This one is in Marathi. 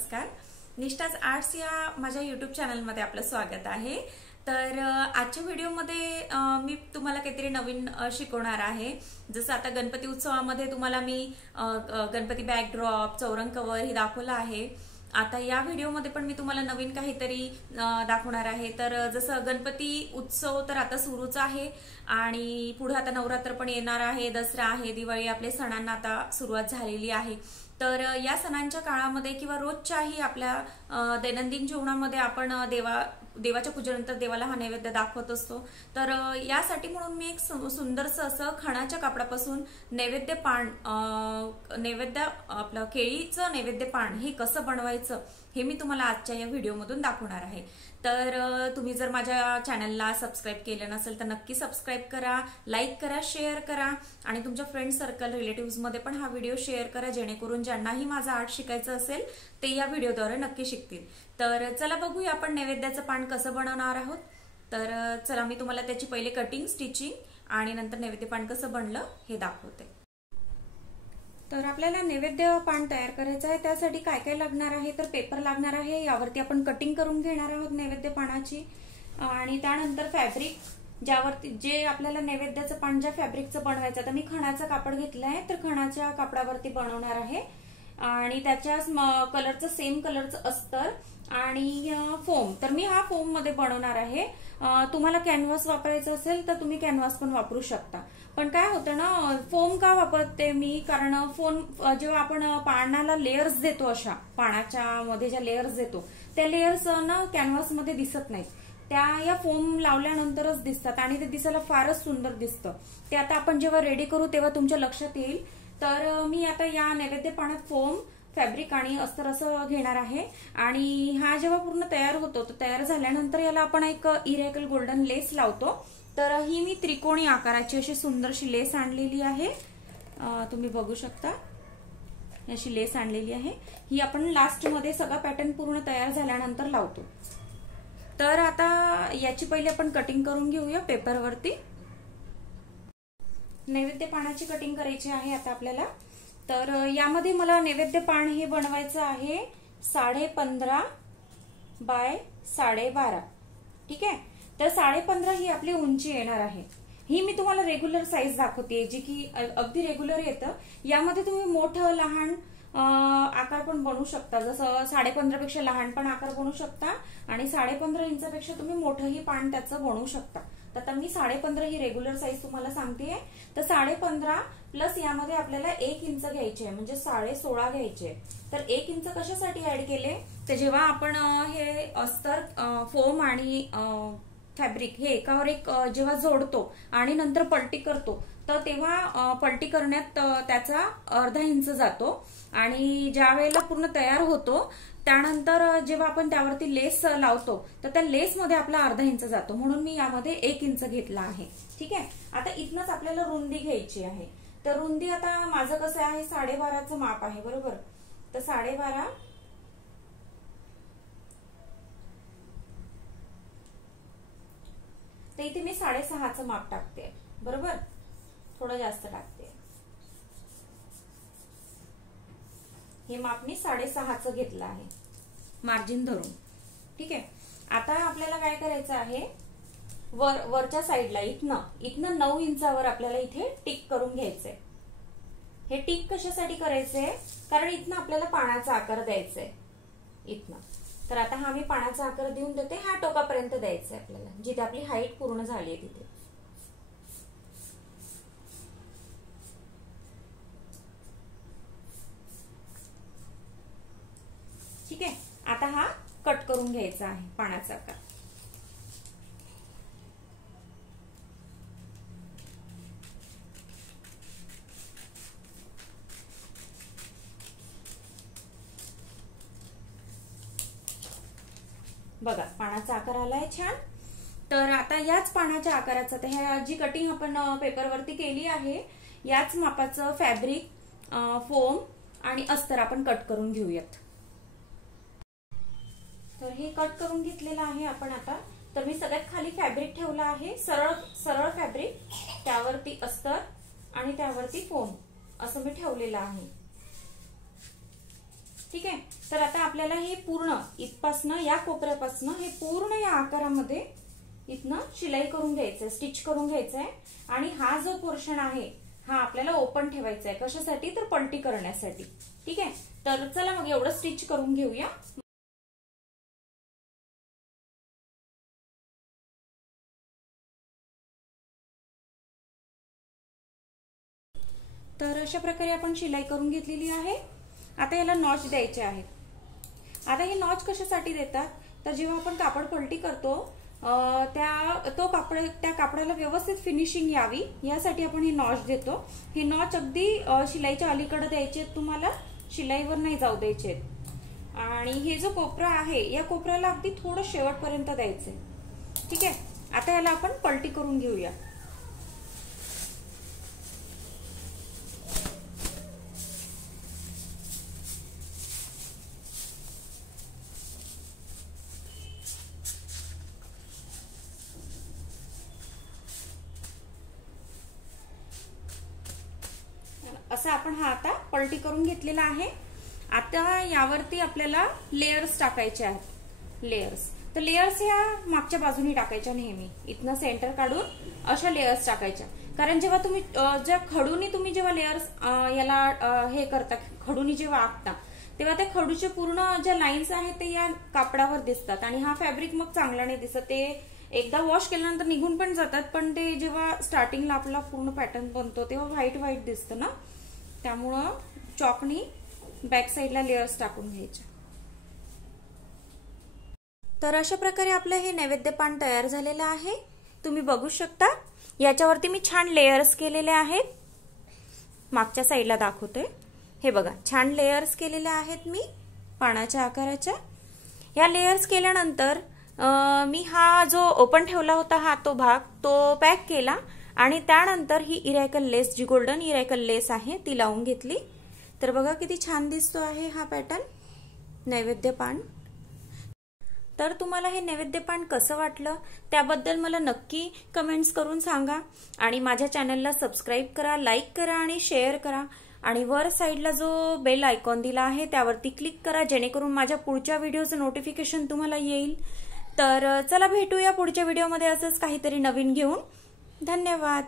नमस्कार. निष्ठाज आर्ट्स या माझ्या YouTube चॅनलमध्ये आपलं स्वागत आहे. तर आजच्या व्हिडिओमध्ये मी तुम्हाला काहीतरी नवीन शिकवणार आहे. जसं आता गणपती उत्सवामध्ये तुम्हाला मी गणपती बॅकड्रॉप, चौरंग कव्हर हे दाखवलं आहे. आता या व्हिडिओमध्ये पण मी तुम्हाला नवीन काहीतरी दाखवणार आहे. तर जसं गणपती उत्सव तर आता सुरूच आहे आणि पुढे आता नवरात्र पण येणार आहे, दसरा आहे, दिवाळी, आपले सणांना आता सुरुवात झालेली आहे. तर या सणांच्या काळामध्ये किंवा रोजच्याही आपल्या दैनंदिन जीवनामध्ये आपण देवाच्या पूजेनंतर देवाला हा नैवेद्य दाखवत असतो. तर यासाठी म्हणून मी एक सुंदरसं असं खणाच्या कापडापासून नैवेद्य आपलं केळीचं नैवेद्य पान हे कसं बनवायचं हे मी तुम्हाला आजच्या या व्हिडिओमधून दाखवणार आहे. तर तुम्ही जर माझ्या चॅनलला सबस्क्राईब केलं नसेल तर नक्की सबस्क्राईब करा, लाईक करा, शेअर करा आणि तुमच्या फ्रेंड सर्कल, रिलेटिव्हजमध्ये पण हा व्हिडिओ शेअर करा, जेणेकरून ज्यांनाही माझं आर्ट शिकायचं असेल ते या व्हिडिओद्वारे नक्की शिकतील. तर चला बघूया आपण नैवेद्याचं पान कसं बनवणार आहोत. तर चला मी तुम्हाला त्याची पहिले कटिंग, स्टिचिंग आणि नंतर नैवेद्य पान कसं बनलं हे दाखवते. तर आपल्याला नैवेद्य पान तयार करायचं आहे. त्यासाठी काय काय लागणार आहे तर पेपर लागणार आहे. यावरती आपण कटिंग करून घेणार आहोत नैवेद्य पानाची. आणि त्यानंतर फॅब्रिक, ज्यावरती जे आपल्याला नैवेद्याचं पान ज्या फॅब्रिकचं बनवायचं, तर मी खणाचं कापड घेतलं आहे, तर खणाच्या कापडावरती बनवणार आहे. आणि त्याच्याच कलरचं, सेम कलरचं अस्तर आणि फोम. तर मी हा फोम मध्ये बनवणार आहे. तुम्हाला कॅनव्हास वापरायचं असेल तर तुम्ही कॅनव्हास पण वापरू शकता. पण काय होतं ना, फोम का वापरते मी, कारण फोम जेव्हा आपण पानाला लेयर्स देतो, अशा पानाच्या मध्ये ज्या लेयर्स देतो त्या लेयर्स ना कॅनव्हास मध्ये दिसत नाहीत, त्या या फोम लावल्यानंतरच दिसतात आणि ते दिसायला फारच सुंदर दिसतं. ते आता आपण जेव्हा रेडी करू तेव्हा तुमच्या लक्षात येईल. तर मी आता या नैवेद्य पानात फोम, फॅब्रिक आणि अस्तर असं घेणार आहे. आणि हा जेव्हा पूर्ण तयार होतो, तर तयार झाल्यानंतर याला आपण एक इरेकल गोल्डन लेस लावतो. तर ही मी त्रिकोणी आकाराची अशी सुंदरशी लेस आणलेली आहे. तुम्ही बघू शकता, अशी लेस आणलेली आहे. ही आपण लास्ट मध्ये सगळा पॅटर्न पूर्ण तयार झाल्यानंतर लावतो. तर आता याची पहिले आपण कटिंग करून घेऊया पेपरवरती. नैवेद्य पानाची कटिंग करायची आहे आता आपल्याला. तर यामध्ये मला नैवेद्य पान हे बनवायचं आहे 15.5 बाय 12.5. ठीक आहे. तर 15.5 ही आपली उंची येणार आहे. ही मी तुम्हाला रेग्युलर साईज दाखवते, जी की अगदी रेग्युलर येतं. यामध्ये तुम्ही मोठं, लहान आकार पण बनवू शकता. जसं 15.5 पेक्षा लहान पण आकार बनवू शकता आणि 15.5 इंचापेक्षा तुम्ही मोठंही पान त्याचं बनवू शकता. तर आता मी 15.5 ही रेग्युलर साईज तुम्हाला सांगतेय. तर 15.5 प्लस यामध्ये आपल्याला 1 इंच घ्यायचे, म्हणजे 16.5 घ्यायचे. तर 1 इंच कशासाठी ऍड केले, तर जेव्हा आपण हे अस्तर, फोम आणि फॅब्रिक हे एकावर एक जेव्हा जोडतो आणि नंतर पलटी करतो, तर तेव्हा पलटी करण्यात त्याचा अर्धा इंच जातो. आणि ज्या वेळेला पूर्ण तयार होतो त्यानंतर जेव्हा आपण त्यावरती लेस लावतो तर त्या लेस मध्ये आपला अर्धा इंच जातो, म्हणून मी यामध्ये 1 इंच घेतला आहे. ठीक आहे. आता इथनच आपल्याला रुंदी घ्यायची आहे. तर रुंदी आता माझं कसं आहे, 12.5चं माप आहे, बरोबर. तर 12.5 तर इथे मी 6.5चं माप टाकते, बरोबर. थोडं जास्त टाकते. हे माप मी 6.5चं घेतलं आहे, मार्जिन धरून. ठीक आहे. आता आपल्याला काय करायचं आहे, वरच्या साईडला इथनं 9 इंचावर आपल्याला इथे टिक करून घ्यायचंय. हे टिक कशासाठी करायचंय, कारण इथनं आपल्याला पानाचा आकार द्यायचाय इथनं. तर आता हा मी पानाचा आकार देऊन देते. हा टोकापर्यंत द्यायचा आहे आपल्याला, जिथे आपली हाईट पूर्ण झाली आहे तिथे. ठीक आहे. आता हा कट करून घ्यायचा आहे पानाचा आकार. बघा, पानाचा आकार आलाय छान. तर आता याच पानाच्या आकाराचा, तर ह्या जी कटिंग आपण पेपरवरती केली आहे याच मापाचं फॅब्रिक, फोम आणि अस्तर आपण कट करून घेऊयात. तर हे कट करून घेतलेलं आहे आपण आता. तर मी सगळ्यात खाली फॅब्रिक ठेवलं आहे, सरळ फॅब्रिक, त्यावरती अस्तर आणि त्यावरती फोम असं मी ठेवलेलं आहे. ठीक आहे। तर आता आपल्याला हे पूर्ण इथपासनं या कोपऱ्यापासनं हे पूर्ण या आकारामध्ये इथनं शिलाई करून घ्यायचंय, स्टिच करून घ्यायचंय। आणि हा जो पोर्शन आहे हा आपल्याला ओपन ठेवायचा आहे, कशासाठी तर पलटी करण्यासाठी। ठीक आहे, तर चला मग एवढं स्टिच करून घेऊया। तर अशा प्रकारे आपण शिलाई करून घेतलेली आहे। आता याला नॉच द्यायचे आहेत। आता हे नॉच कशासाठी देतात तर जेव्हा आपण कापड पलटी करतो त्या कापडाला व्यवस्थित फिनिशिंग यावी यासाठी आपण हे नॉच देतो। हे नॉच अगदी शिलाईच्या अलीकडे द्यायचे, तुम्हाला शिलाईवर नाही जाऊ द्यायचे। आणि हे जो कोपरा आहे या कोपऱ्याला अगदी थोडं शेवटपर्यंत द्यायचंय। ठीक आहे, आता याला आपण पलटी करून घेऊया। असं आपण हा आता पलटी करून घेतलेला आहे। आता यावरती आपल्याला लेयर्स टाकायचे आहेत। लेयर्स तर लेयर्स ह्या मागच्या बाजूनी टाकायच्या, नेहमी इथनं सेंटर काढून अशा लेयर्स टाकायच्या। कारण जेव्हा तुम्ही ज्या खडूनी तुम्ही जेव्हा लेयर्स याला हे करता, खडूनी जेव्हा आखता तेव्हा त्या खडूचे पूर्ण ज्या लाईन्स आहेत ते या कापडावर दिसतात आणि हा फॅब्रिक मग चांगला नाही दिसत। ते एकदा वॉश केल्यानंतर निघून पण जातात, पण ते जेव्हा स्टार्टिंगला आपला पूर्ण पॅटर्न बनतो तेव्हा व्हाईट व्हाईट दिसतं ना, त्यामुळं चॉकनी बॅक साईडला लेयर्स टाकून घ्यायचे। तर अशा प्रकारे आपलं हे नैवेद्य पान तयार झालेलं आहे। तुम्ही बघू शकता याच्यावरती मी छान लेयर्स केलेले आहेत। मागच्या साईडला दाखवते, हे बघा छान लेयर्स केलेले आहेत मी पानाच्या आकाराच्या। या लेयर्स केल्यानंतर मी हा जो ओपन ठेवला होता हा तो भाग तो पॅक केला आणि त्यानंतर ही इरायकल लेस, जी गोल्डन इरायकल लेस आहे ती लावून घेतली। तर बघा किती छान दिसतो आहे हा पॅटर्न नैवेद्य पान। तर तुम्हाला हे नैवेद्य पान कसं वाटलं त्याबद्दल मला नक्की कमेंट्स करून सांगा आणि माझ्या चॅनलला सबस्क्राईब करा, लाईक करा आणि शेअर करा आणि वर साईडला जो बेल आयकॉन दिला आहे त्यावरती क्लिक करा, जेणेकरून माझ्या पुढच्या व्हिडिओचं नोटिफिकेशन तुम्हाला येईल। तर चला भेटूया पुढच्या व्हिडिओमध्ये असंच काहीतरी नवीन घेऊन। धन्यवाद।